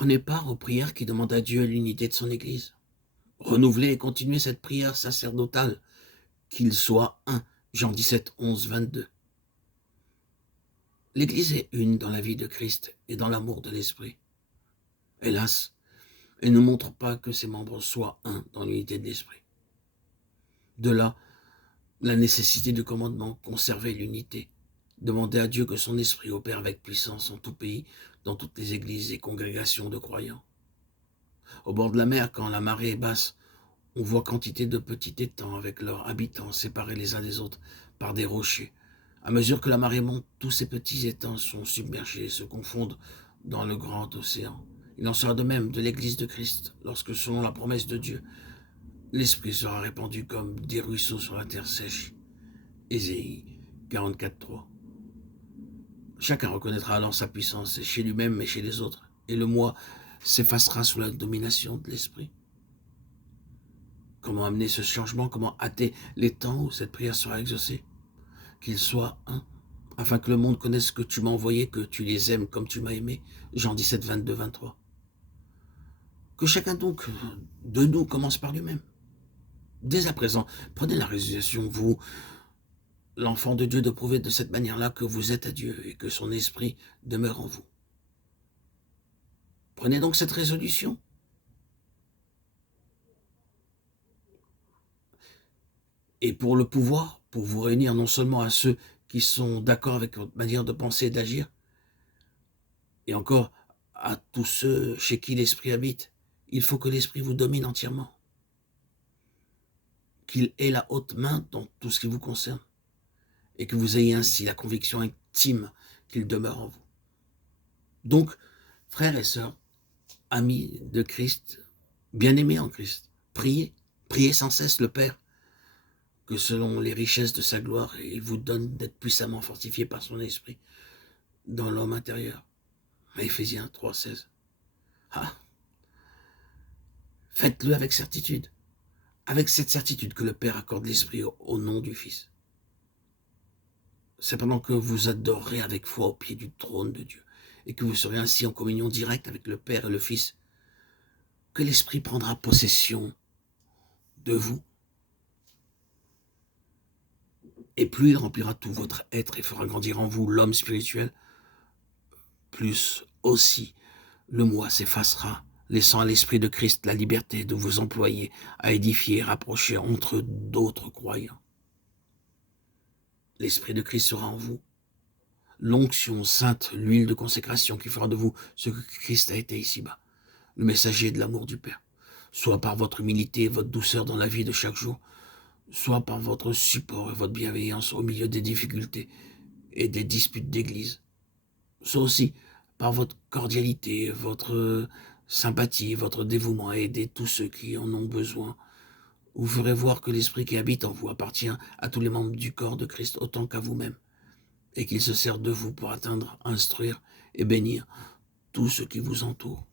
Prenez part aux prières qui demandent à Dieu l'unité de son Église. Renouvelez et continuez cette prière sacerdotale, qu'il soit un. Jean 17, 11, 22. L'Église est une dans la vie de Christ et dans l'amour de l'Esprit. Hélas, elle ne montre pas que ses membres soient un dans l'unité de l'Esprit. De là, la nécessité du commandement, conserver l'unité. Demandez à Dieu que son Esprit opère avec puissance en tout pays, dans toutes les églises et congrégations de croyants. Au bord de la mer, quand la marée est basse, on voit quantité de petits étangs avec leurs habitants séparés les uns des autres par des rochers. À mesure que la marée monte, tous ces petits étangs sont submergés et se confondent dans le grand océan. Il en sera de même de l'Église de Christ, lorsque, selon la promesse de Dieu, l'Esprit sera répandu comme des ruisseaux sur la terre sèche. Ésaïe 44, 3. Chacun reconnaîtra alors sa puissance, chez lui-même et chez les autres, et le moi s'effacera sous la domination de l'Esprit. Comment amener ce changement? Comment hâter les temps où cette prière sera exaucée? Qu'il soit un, afin que le monde connaisse que tu m'as envoyé, que tu les aimes comme tu m'as aimé. Jean 17, 22, 23. Que chacun donc de nous commence par lui-même. Dès à présent, prenez la résolution, vous, l'enfant de Dieu, de prouver de cette manière-là que vous êtes à Dieu et que son esprit demeure en vous. Prenez donc cette résolution. Et pour le pouvoir, pour vous réunir non seulement à ceux qui sont d'accord avec votre manière de penser et d'agir, et encore à tous ceux chez qui l'esprit habite, il faut que l'esprit vous domine entièrement, qu'il ait la haute main dans tout ce qui vous concerne, et que vous ayez ainsi la conviction intime qu'il demeure en vous. Donc, frères et sœurs, amis de Christ, bien-aimés en Christ, priez, priez sans cesse le Père, que selon les richesses de sa gloire, il vous donne d'être puissamment fortifié par son esprit dans l'homme intérieur. Éphésiens 3, 16. Ah, faites-le avec certitude, avec cette certitude que le Père accorde l'Esprit au nom du Fils. C'est pendant que vous adorerez avec foi au pied du trône de Dieu, et que vous serez ainsi en communion directe avec le Père et le Fils, que l'Esprit prendra possession de vous, et plus il remplira tout votre être et fera grandir en vous l'homme spirituel, plus aussi le moi s'effacera, laissant à l'Esprit de Christ la liberté de vous employer à édifier et rapprocher entre d'autres croyants. L'Esprit de Christ sera en vous, l'onction sainte, l'huile de consécration qui fera de vous ce que Christ a été ici-bas, le messager de l'amour du Père, soit par votre humilité et votre douceur dans la vie de chaque jour, soit par votre support et votre bienveillance au milieu des difficultés et des disputes d'église, soit aussi par votre cordialité, votre sympathie, votre dévouement à aider tous ceux qui en ont besoin. Vous ferez voir que l'Esprit qui habite en vous appartient à tous les membres du corps de Christ autant qu'à vous-même, et qu'il se sert de vous pour atteindre, instruire et bénir tous ceux qui vous entourent.